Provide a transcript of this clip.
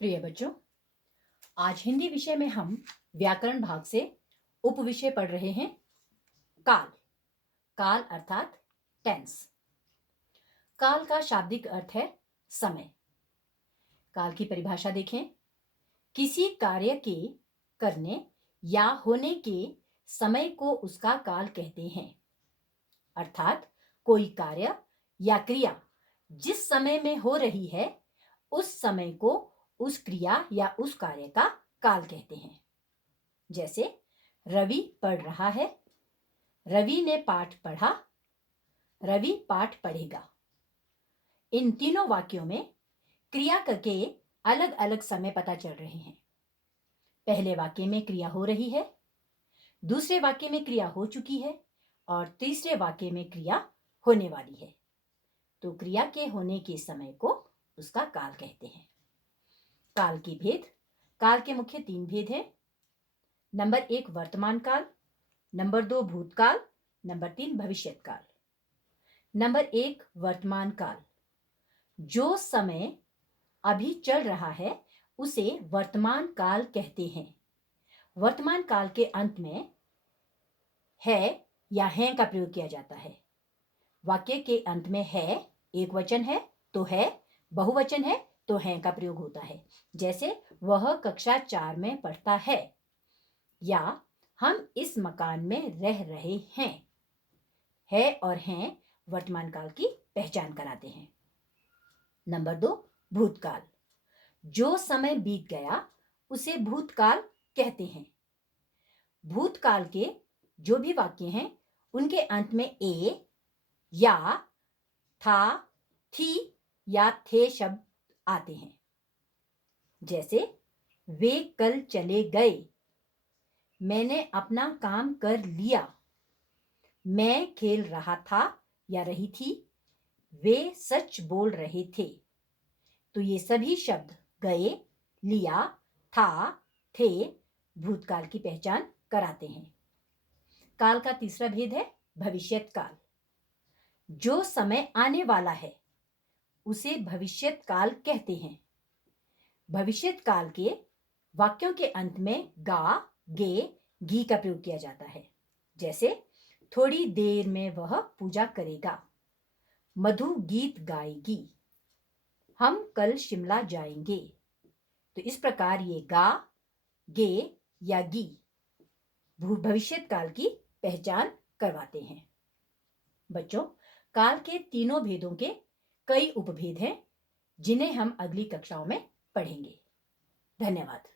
प्रिय बच्चों, आज हिंदी विषय में हम व्याकरण भाग से उपविषय पढ़ रहे हैं काल। काल अर्थात टेंस। काल का शाब्दिक अर्थ है समय। काल की परिभाषा देखें। किसी कार्य के करने या होने के समय को उसका काल कहते हैं। अर्थात कोई कार्य या क्रिया जिस समय में हो रही है उस समय को उस क्रिया या उस कार्य का काल कहते हैं। जैसे रवि पढ़ रहा है, रवि ने पाठ पढ़ा, रवि पाठ पढ़ेगा। इन तीनों वाक्यों में क्रिया के अलग अलग समय पता चल रहे हैं। पहले वाक्य में क्रिया हो रही है, दूसरे वाक्य में क्रिया हो चुकी है और तीसरे वाक्य में क्रिया होने वाली है। तो क्रिया के होने के समय को उसका काल कहते हैं। काल की भेद। काल के मुख्य 3 भेद हैं। नंबर 1 वर्तमान काल, नंबर 2 भूतकाल, नंबर 3 भविष्यत काल। नंबर 1 वर्तमान काल। जो समय अभी चल रहा है उसे वर्तमान काल कहते हैं। वर्तमान काल के अंत में है या हैं का प्रयोग किया जाता है। वाक्य के अंत में है एक वचन है तो है, बहुवचन है तो हैं का प्रयोग होता है। जैसे वह कक्षा 4 में पढ़ता है या हम इस मकान में रह रहे हैं। है और हैं वर्तमान काल की पहचान कराते हैं। नंबर 2 भूतकाल। जो समय बीत गया उसे भूतकाल कहते हैं। भूतकाल के जो भी वाक्य हैं उनके अंत में ए या था, थी या थे शब्द आते हैं। जैसे वे कल चले गए, मैंने अपना काम कर लिया, मैं खेल रहा था या रही थी, वे सच बोल रहे थे। तो ये सभी शब्द गए, लिया, था, थे भूतकाल की पहचान कराते हैं। काल का तीसरा भेद है भविष्यत काल। जो समय आने वाला है उसे भविष्यत काल कहते हैं। भविष्यत काल के वाक्यों के अंत में गा, गे, गी का प्रयोग किया जाता है। जैसे थोड़ी देर में वह पूजा करेगा, मधु गीत गाएगी, हम कल शिमला जाएंगे। तो इस प्रकार ये गा, गे या गी भविष्यत काल की पहचान करवाते हैं। बच्चों, काल के तीनों भेदों के कई उपभेद हैं जिन्हें हम अगली कक्षाओं में पढ़ेंगे। धन्यवाद।